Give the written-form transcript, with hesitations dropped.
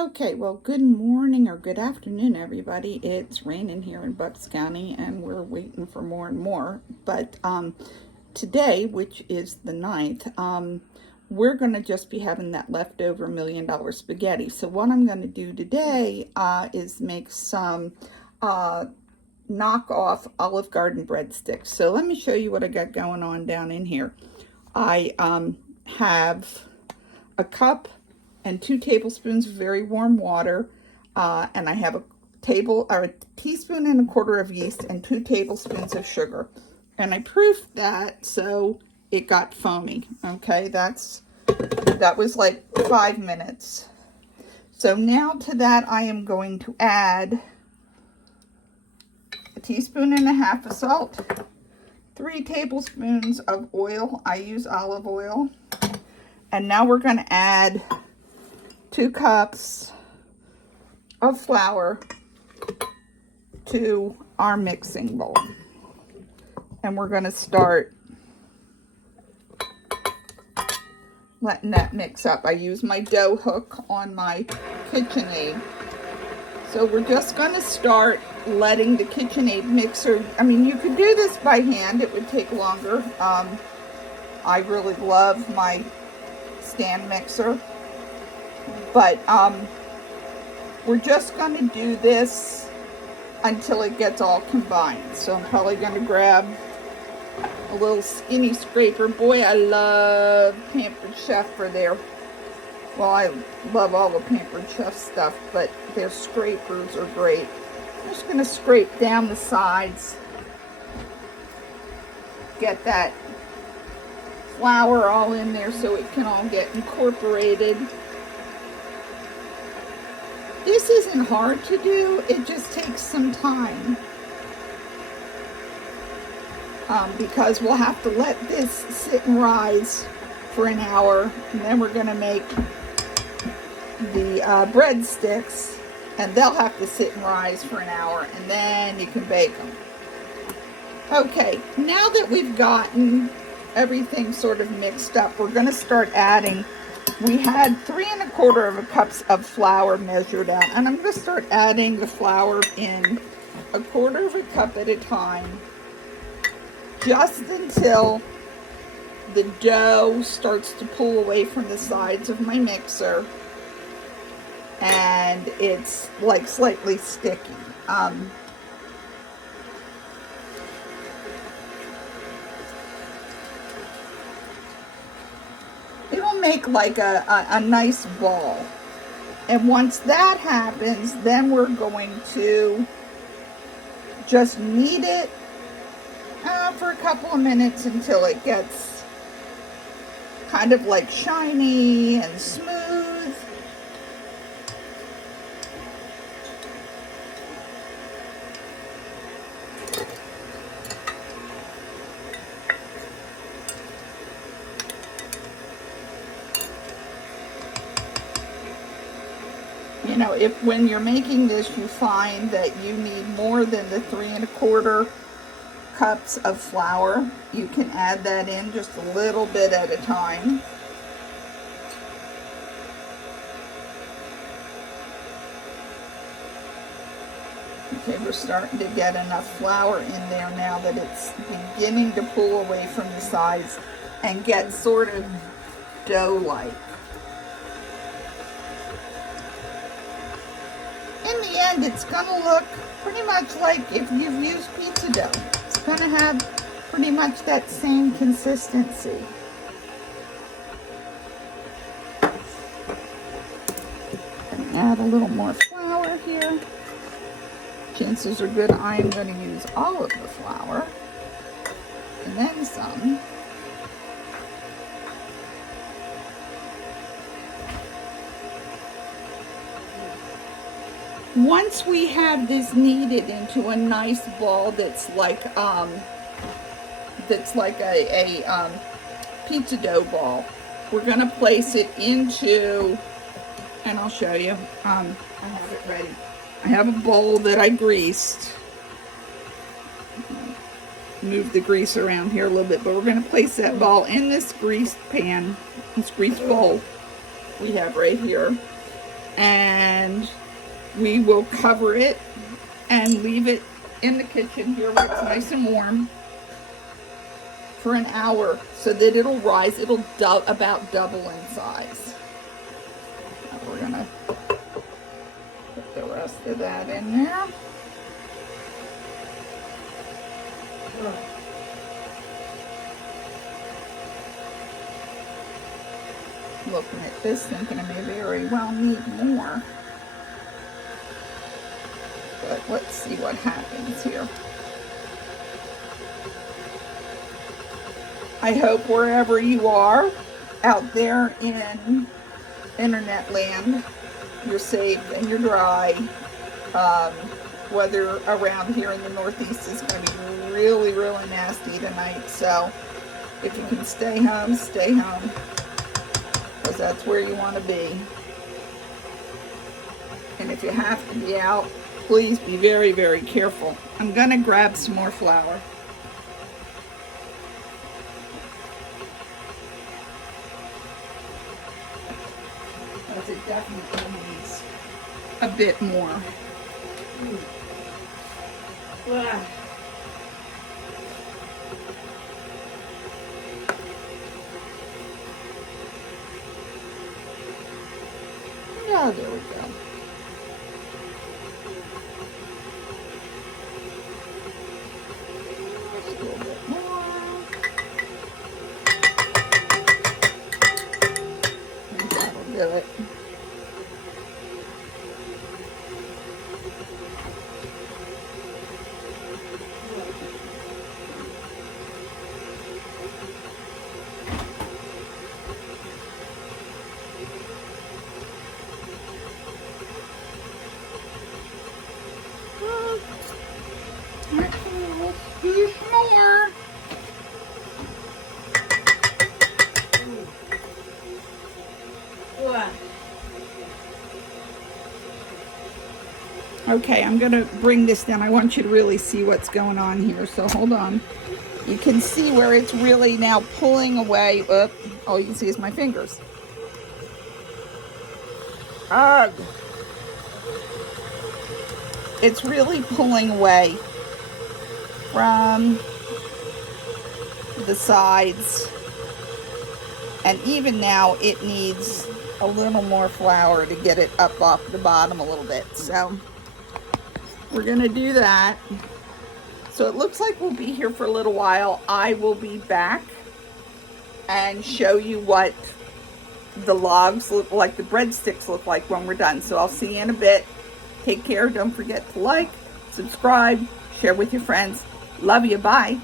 Okay, well, good morning or good afternoon, everybody. It's raining here in Bucks County, and we're waiting for more and more. But today, which is the 9th, we're going to just be having that leftover $1,000,000 spaghetti. So what I'm going to do today is make some knockoff Olive Garden breadsticks. So let me show you what I got going on down in here. I have a cup and 2 tablespoons of very warm water, and I have a teaspoon and a quarter of yeast and 2 tablespoons of sugar. And I proofed that so it got foamy. Okay, that was like 5 minutes. So now to that I am going to add a teaspoon and a half of salt, 3 tablespoons of oil. I use olive oil. And now we're going to add 2 cups of flour to our mixing bowl. And we're going to start letting that mix up. I use my dough hook on my KitchenAid. So we're just going to start letting the KitchenAid mixer, I mean, you could do this by hand. It would take longer. I really love my stand mixer. But we're just going to do this until it gets all combined. So I'm probably going to grab a little skinny scraper. Boy, I love Pampered Chef for their, well, I love all the Pampered Chef stuff, but their scrapers are great. I'm just going to scrape down the sides, get that flour all in there so it can all get incorporated. This isn't hard to do, it just takes some time. Because we'll have to let this sit and rise for an hour, and then we're going to make the breadsticks, and they'll have to sit and rise for an hour, and then you can bake them. Okay, now that we've gotten everything sort of mixed up, we're going to start adding. We had 3 1/4 cups of flour measured out, and I'm going to start adding the flour in 1/4 cup at a time, just until the dough starts to pull away from the sides of my mixer and it's like slightly sticky. It'll make like a nice ball. And once that happens, then we're going to just knead it for a couple of minutes until it gets kind of like shiny and smooth. You know, if when you're making this you find that you need more than the 3 1/4 cups of flour, you can add that in just a little bit at a time. Okay, we're starting to get enough flour in there now that it's beginning to pull away from the sides and get sort of dough-like. In the end, it's going to look pretty much like if you've used pizza dough. It's going to have pretty much that same consistency. And add a little more flour here. Chances are good I'm going to use all of the flour, and then some. Once we have this kneaded into a nice ball that's like a pizza dough ball, we're going to place it into, and I'll show you. I have it ready. I have a bowl that I greased. Move the grease around here a little bit, but we're going to place that ball in this greased pan, this greased bowl we have right here. and we will cover it and leave it in the kitchen here where it's nice and warm for an hour so that it'll rise. It'll about double in size. Now we're gonna put the rest of that in there. Looking at this, thinking I may very well need more. But let's see what happens here. I hope wherever you are out there in internet land, you're safe and you're dry. Weather around here in the Northeast is going to be really, really nasty tonight. So if you can stay home, because that's where you want to be. And if you have to be out, please be very, very careful. I'm going to grab some more flour. Because it definitely needs a bit more. Oh, there we go. Just a little bit more. And that'll do it. Okay, I'm going to bring this down. I want you to really see what's going on here. So hold on. You can see where it's really now pulling away. All you can see is my fingers. Ugh. It's really pulling away from the sides. And even now it needs a little more flour to get it up off the bottom a little bit. So we're going to do that. So it looks like we'll be here for a little while. I will be back and show you what the logs look like, the breadsticks look like when we're done. So I'll see you in a bit. Take care. Don't forget to like, subscribe, share with your friends. Love you. Bye.